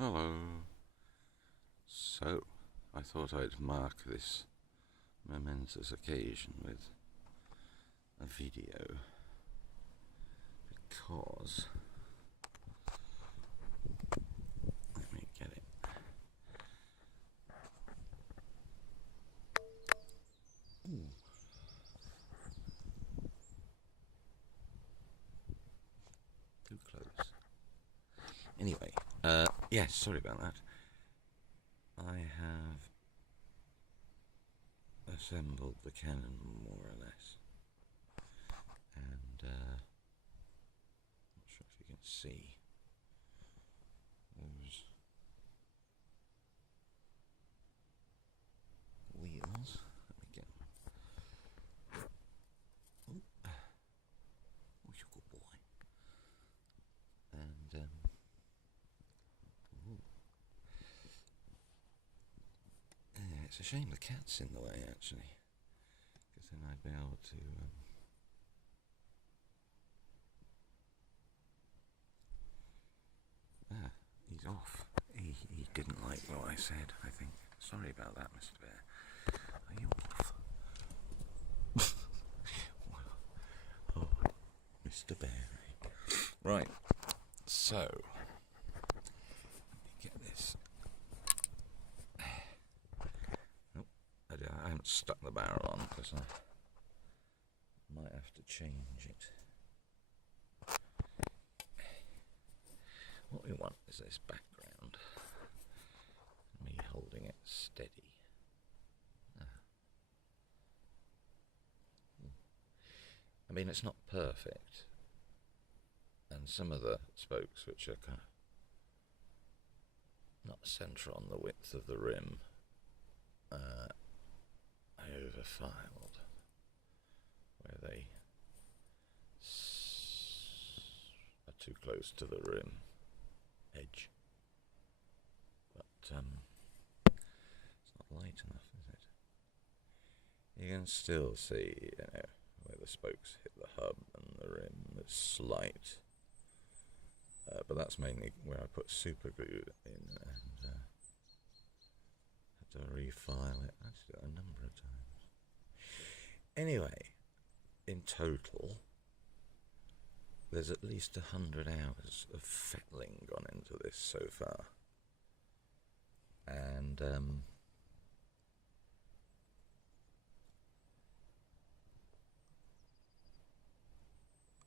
Hello. So, I thought I'd mark this momentous occasion with a video because let me get it. Ooh. Too close. Anyway, yes, sorry about that. I have assembled the cannon more or less, and not sure if you can see those wheels. Let me get them. Oh, you're a good boy. And yeah, it's a shame the cat's in the way actually, because then I'd be able to he's off. He didn't like what I said, I think. Sorry about that, Mr. Bear. Are you off? Oh, Mr. Bear. Right, so let me get this. Oh, I haven't stuck the barrel on because I might have to change it. What we want is this background, me holding it steady. I mean, it's not perfect, and some of the spokes, which are kind of not centre on the width of the rim, I overfiled where they are too close to the rim edge, but it's not light enough, is it? You can still see, where the spokes hit the hub and the rim is slight, but that's mainly where I put super glue in and had to refile it. I did it a number of times. Anyway, in total, there's at least 100 hours of fettling gone into this so far, and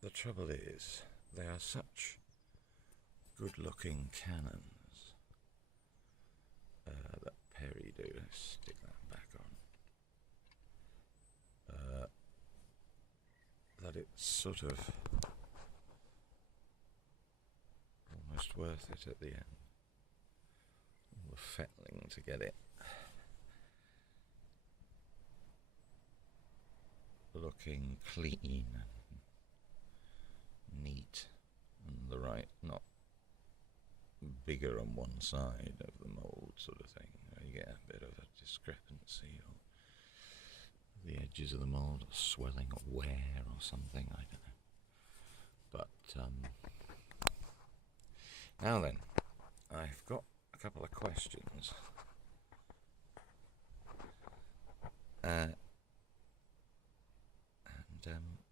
the trouble is they are such good-looking cannons that Perry do. Let's stick that back on. That it's sort of almost worth it at the end. All the fettling to get it looking clean and neat and the right, not bigger on one side of the mould sort of thing. You get a bit of a discrepancy, or the edges of the mould are swelling or wear or something, I don't know. But now then, I've got a couple of questions. And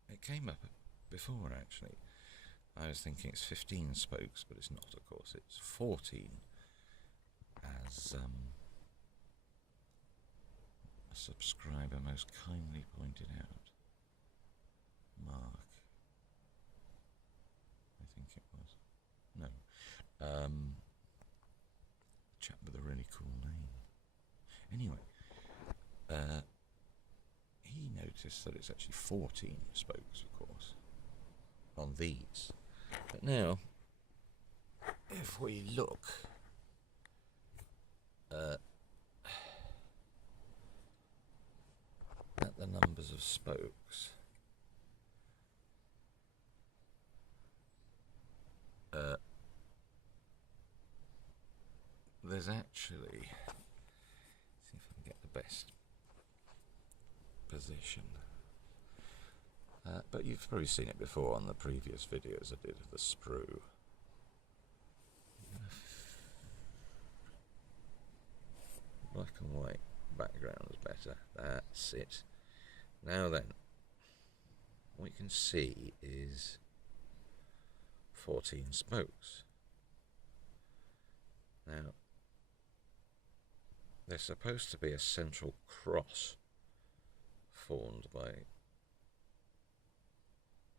it came up before actually. I was thinking it's 15 spokes, but it's not, of course. It's 14, as a subscriber most kindly pointed out. Mark, I think it was. No. Chap with a really cool name. Anyway, he noticed that it's actually 14 spokes, of course, on these. But now, if we look at the numbers of spokes, there's actually, see if I can get the best position. But you've probably seen it before on the previous videos I did of the sprue. and white background is better. That's it. Now then, what you can see is 14 spokes. Now, there's supposed to be a central cross formed by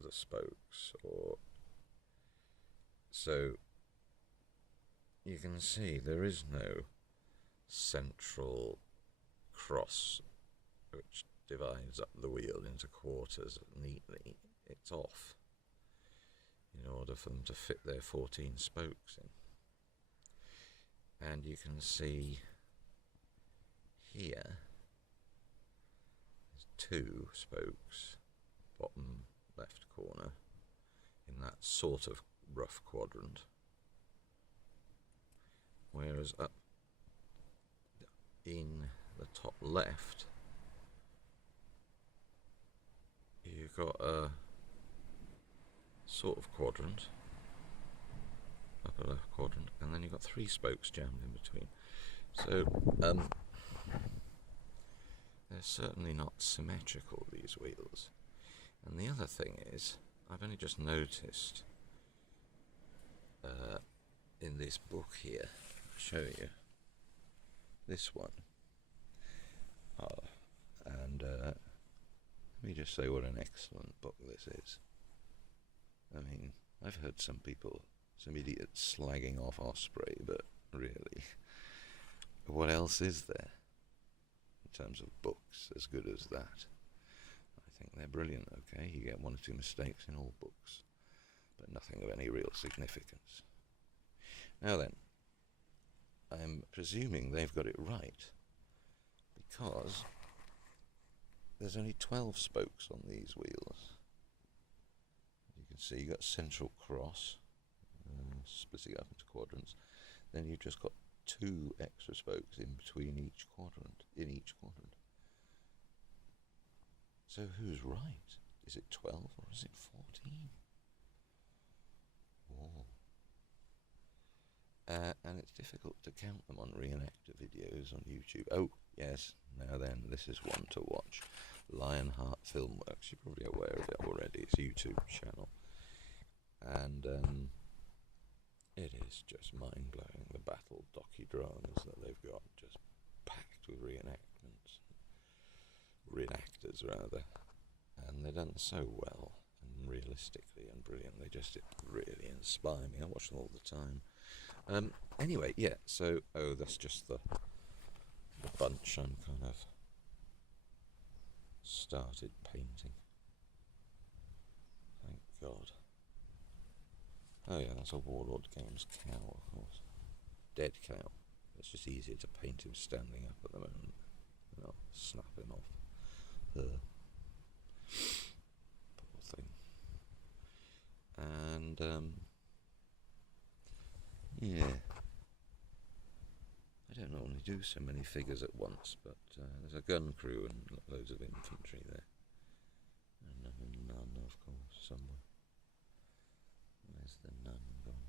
the spokes, or so you can see there is no central cross which divides up the wheel into quarters neatly. It's off in order for them to fit their 14 spokes in. And you can see here there's 2 spokes, bottom left corner, in that sort of rough quadrant, whereas up in the top left you've got a sort of quadrant, upper left quadrant, and then you've got 3 spokes jammed in between. So they're certainly not symmetrical, these wheels. And the other thing is, I've only just noticed in this book here, I'll show you this one. And let me just say what an excellent book this is. I mean, I've heard some idiots slagging off Osprey, but really, what else is there in terms of books as good as that? I think they're brilliant, okay? You get 1 or 2 mistakes in all books, but nothing of any real significance. Now then, I'm presuming they've got it right, because there's only 12 spokes on these wheels. You can see you've got central cross, splitting up into quadrants. Then you've just got 2 extra spokes in between each quadrant, So who's right? Is it 12 or is it 14? Whoa. And it's difficult to count them on reenactor videos on YouTube. Oh, yes, now then, this is one to watch. Lionheart Filmworks, you're probably aware of it already, it's a YouTube channel. And it is just mind-blowing, the battle docudramas that they've got, just packed with reenactors rather. And they're done so well, and realistically and brilliant, they just really inspire me. I watch them all the time. Anyway, yeah, so, that's just the bunch I'm kind of started painting. Thank God. Oh yeah, that's a Warlord Games cow, of course. Dead cow. It's just easier to paint him standing up at the moment. And I'll snap him off. Poor thing. And, yeah. I don't normally do so many figures at once, but there's a gun crew and loads of infantry there. And a nun, of course, somewhere. Where's the nun gone?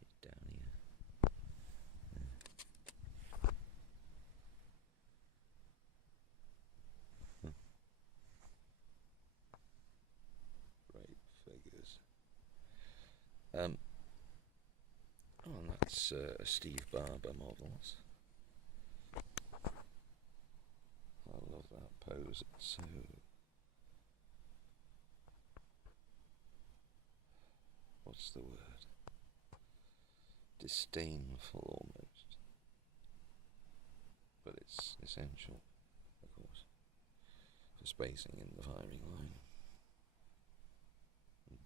It's down here. Yeah. Great figures. Oh, and that's Steve Barber models. I love that pose. It's so... what's the word? Disdainful, almost. But it's essential, of course, for spacing in the firing line.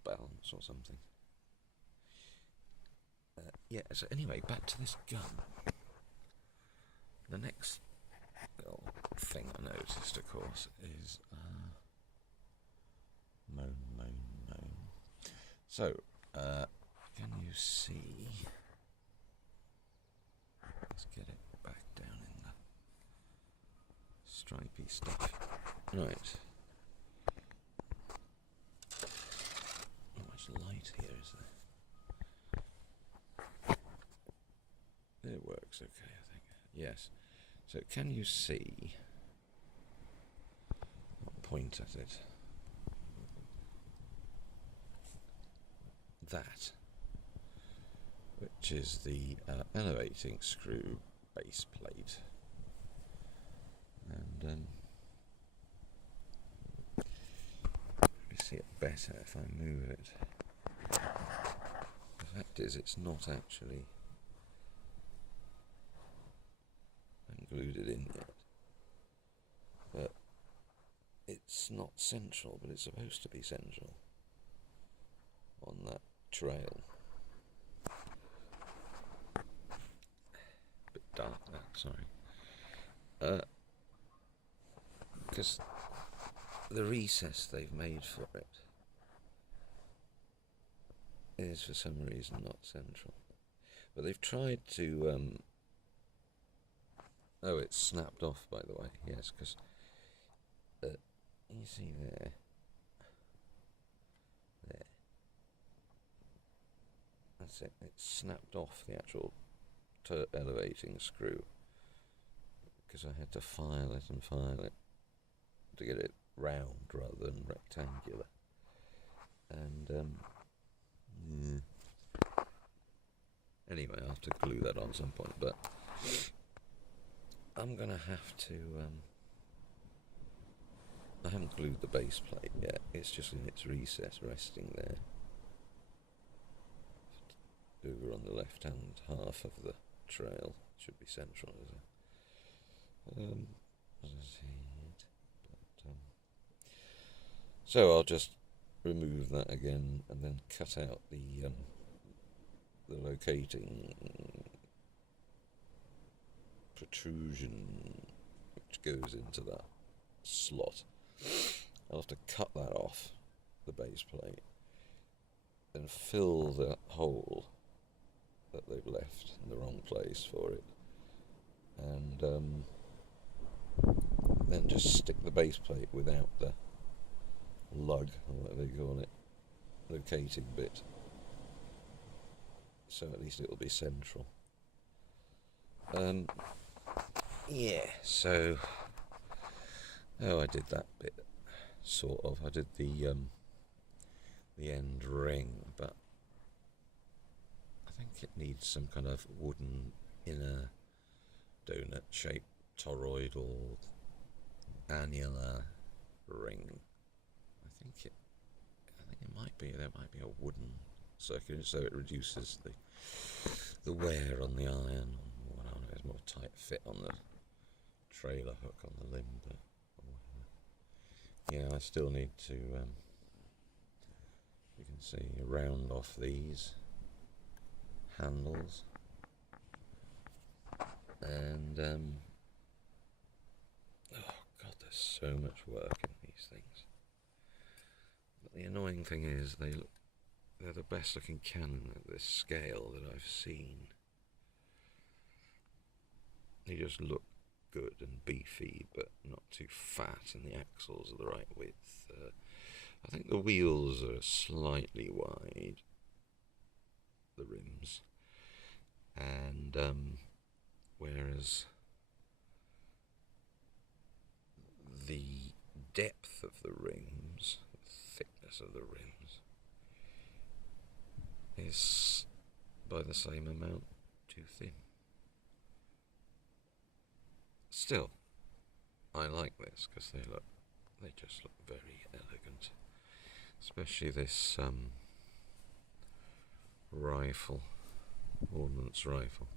Balance or something. Yeah, so anyway, back to this gun. The next little thing I noticed, of course, is moan. So, can you see? Let's get it back down in the stripy stuff. Right. Not much light here, is there? It works okay, I think. Yes. So can you see? I'll point at it. That, which is the elevating screw base plate, and you see it better if I move it. The fact is, it's not actually glued it in yet, but it's not central, but it's supposed to be central on that trail. Bit dark that, sorry. Because the recess they've made for it is for some reason not central. But they've tried to oh, it's snapped off, by the way, yes, because you see there, that's it, it's snapped off the actual elevating screw, because I had to file it to get it round rather than rectangular, and anyway, I'll have to glue that on some point, but I'm going to have to, I haven't glued the base plate yet, it's just in its recess resting there. Over on the left hand half of the trail, should be central, is it? So I'll just remove that again and then cut out the locating protrusion which goes into that slot. I'll have to cut that off the base plate and fill the hole that they've left in the wrong place for it, and then just stick the base plate without the lug, or whatever they call it, locating bit, so at least it'll be central. Yeah, so I did that bit, sort of. I did the end ring, but I think it needs some kind of wooden inner donut-shaped toroidal annular ring. I think it might be. There might be a wooden circular, so it reduces the wear on the iron. Or I don't know, it's more tight fit on the trailer hook on the limb, but yeah, I still need to. You can see round off these handles, and oh god, there's so much work in these things. But the annoying thing is they're the best looking cannon at this scale that I've seen. They just look good and beefy, but not too fat, and the axles are the right width. I think the wheels are slightly wide, the rims, and whereas the depth of the rims, the thickness of the rims, is by the same amount too thin. Still, I like this because they just look very elegant, especially this rifle, ordnance rifle.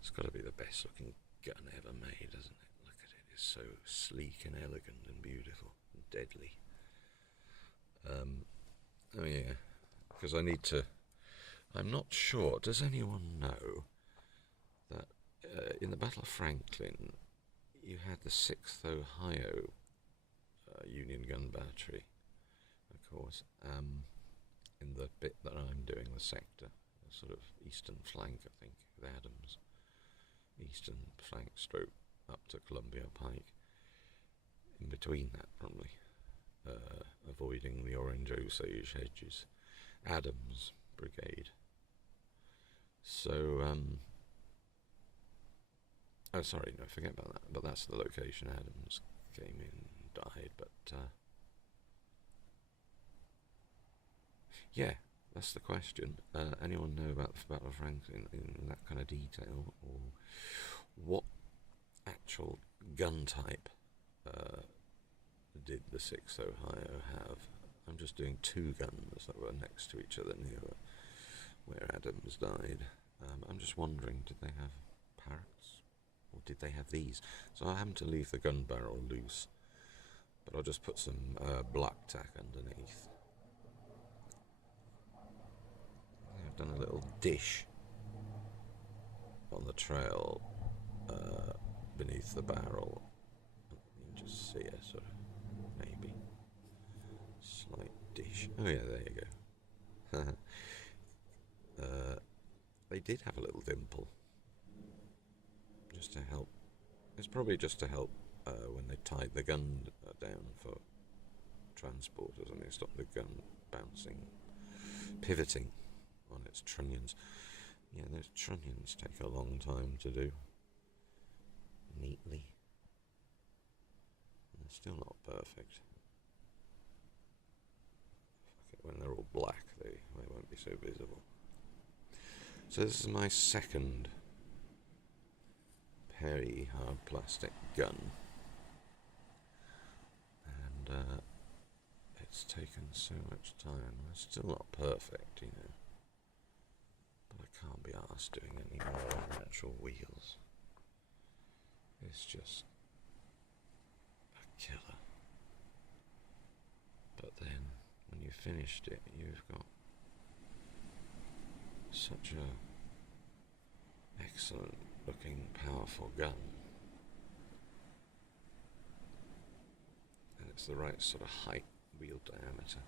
It's got to be the best looking gun ever made, doesn't it? Look at it, it's so sleek and elegant and beautiful and deadly. Oh yeah, because I'm not sure, does anyone know that in the Battle of Franklin you had the 6th Ohio Union gun battery, of course, in the bit that I'm doing, the sector, the sort of eastern flank, I think, with Adams, eastern flank stroke up to Columbia Pike, in between that probably, avoiding the orange Osage hedges, Adams Brigade. So Oh, sorry, no, forget about that. But that's the location Adams came in, died. But yeah, that's the question. Anyone know about the Battle of Franklin in that kind of detail, or what actual gun type did the 6th Ohio have? I'm just doing 2 guns that were next to each other near where Adams died. I'm just wondering, did they have parrots? Or did they have these? So I happen to leave the gun barrel loose, but I'll just put some black tack underneath. I've done a little dish on the trail beneath the barrel. You can just see a sort of maybe slight dish. Oh yeah, there you go. They did have a little dimple, just to help. It's probably just to help when they tied the gun down for transport or something, stop the gun bouncing, pivoting on its trunnions. Yeah, those trunnions take a long time to do neatly. They're still not perfect. When they're all black, they won't be so visible. So this is my second Perry hard plastic gun, and it's taken so much time. It's still not perfect, you know, but I can't be arsed doing any more on the actual wheels. It's just a killer. But then, when you've finished it, you've got such a excellent looking, powerful gun. And it's the right sort of height, wheel diameter.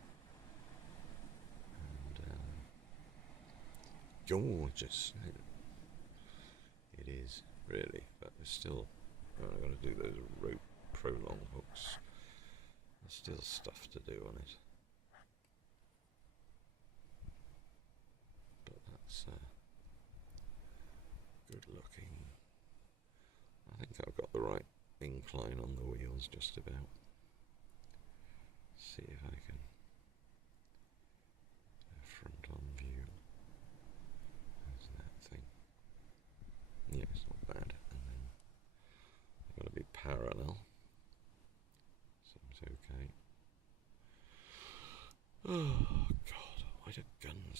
And gorgeous. It is, really. But there's still, I've got to do those rope prolong hooks. There's still stuff to do on it. But that's good looking. I think I've got the right incline on the wheels just about. See if I can front on view. There's that thing. Yeah, it's not bad. And then I've got to be parallel. Seems okay. Oh God, why do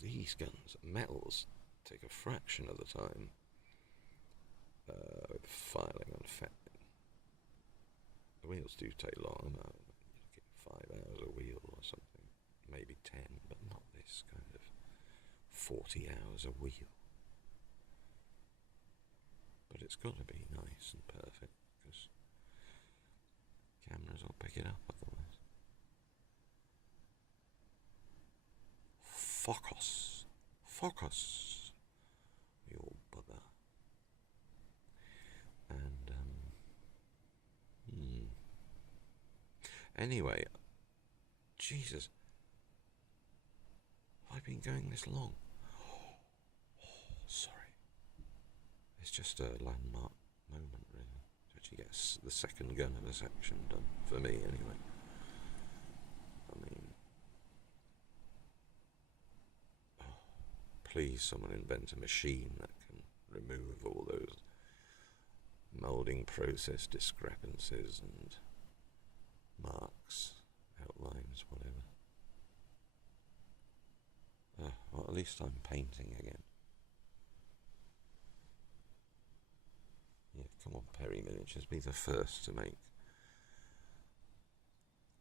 these guns, metals, take a fraction of the time with filing and fetting? The wheels do take long. You get 5 hours a wheel or something, maybe 10, but not this kind of 40 hours a wheel. But it's got to be nice and perfect, because cameras will pick it up otherwise. Focus, you old bugger. And anyway, Jesus, have I been going this long? Oh, sorry. It's just a landmark moment, really, to actually get the second gun of a section done, for me anyway. I mean, please someone invent a machine that can remove all those moulding process discrepancies and marks, outlines, whatever. Well, at least I'm painting again. Yeah, come on, Perry Miniatures, be the first to make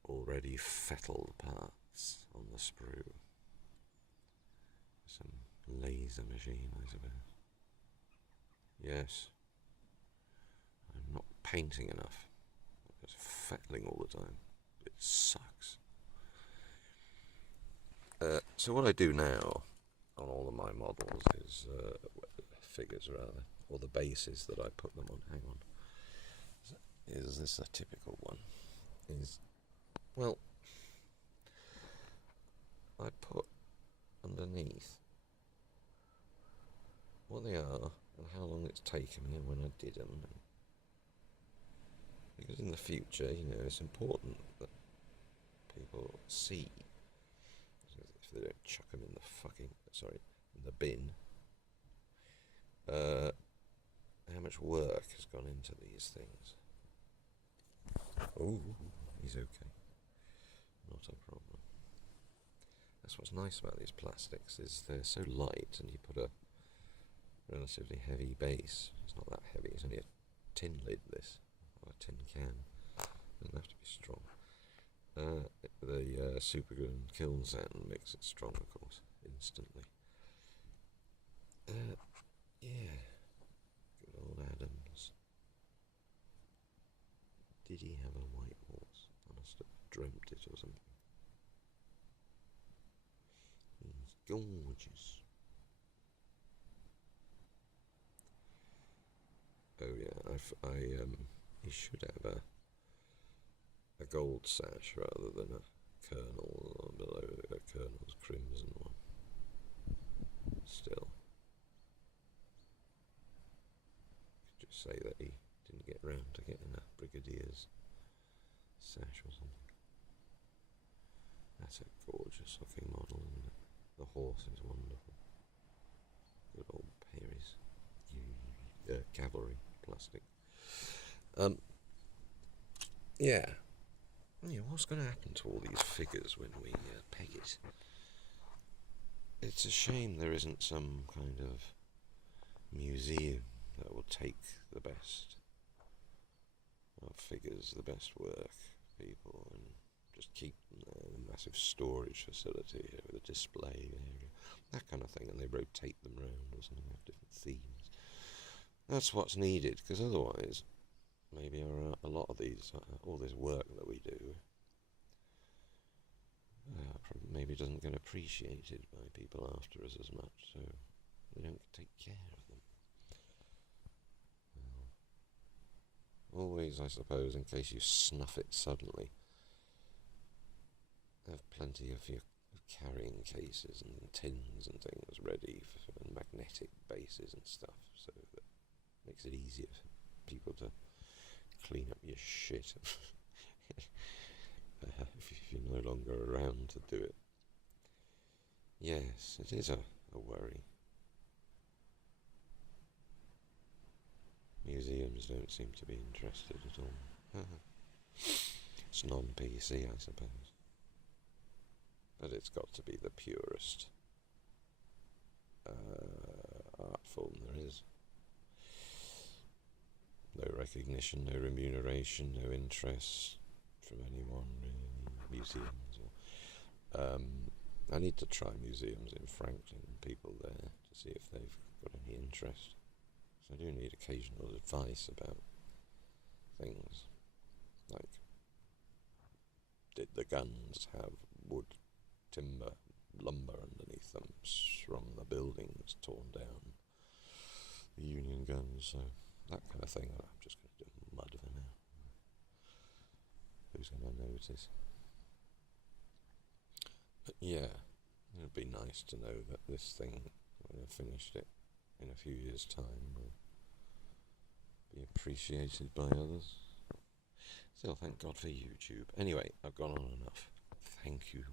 already fettled parts on the sprue. Some laser machine, I suppose. Yes. I'm not painting enough. I'm just fettling all the time. It sucks. So what I do now on all of my models is, figures rather, or the bases that I put them on, hang on. Is this a typical one? Well, I put underneath what they are and how long it's taken me and when I did them, and Because in the future, you know, it's important that people see, if they don't chuck them in the in the bin, how much work has gone into these things. Oh, he's okay. Not a problem. That's what's nice about these plastics, is they're so light, and you put a relatively heavy base. It's not that heavy, it's only a tin lid, this, or a tin can. Doesn't have to be strong. The super glue and kiln sand makes it strong, of course, instantly. Yeah, good old Adams. Did he have a white horse? I must have dreamt it or something. He's gorgeous. Oh yeah, he should have a gold sash rather than a kernel below a kernel's crimson one. Still, could just say that he didn't get round to getting a brigadier's sash or something. That's a gorgeous looking model, isn't it? The horse is wonderful. Good old Perry's cavalry plastic. Yeah. What's going to happen to all these figures when we peg it? It's a shame there isn't some kind of museum that will take the best of figures, the best work people, and just keep them there in a massive storage facility with a display area, that kind of thing, and they rotate them round or something, have different themes. That's what's needed, because otherwise maybe a lot of these, all this work that we do, maybe doesn't get appreciated by people after us as much, so they don't take care of them. Well, always, I suppose, in case you snuff it suddenly, have plenty of your carrying cases and tins and things ready and magnetic bases and stuff, so that makes it easier for people to clean up your shit if you're no longer around to do it. Yes, it is a worry. Museums don't seem to be interested at all. It's non-PC, I suppose. But it's got to be the purest art form there is. No recognition, no remuneration, no interest from anyone, really. Museums. I need to try museums in Franklin and people there to see if they've got any interest. So I do need occasional advice about things like, did the guns have wood, timber, lumber underneath them from the buildings torn down, the Union guns, so that kind of thing. I'm just going to do mud for now. Who's going to notice? But yeah, it would be nice to know that this thing, when I've finished it in a few years' time, will be appreciated by others. Still, thank God for YouTube. Anyway, I've gone on enough. Thank you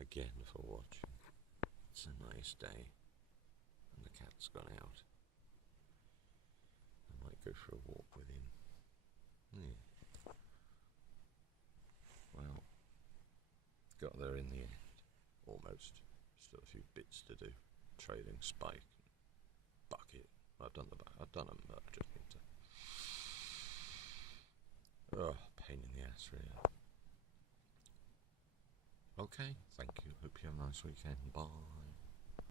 again for watching. It's a nice day, and the cat's gone out. I might go for a walk with him. Yeah. Well, got there in the end. Almost. Still a few bits to do. Trailing spike, bucket. I've done them, but I just need to. Oh, pain in the ass, really. Okay, thank you. Hope you have a nice weekend. Bye.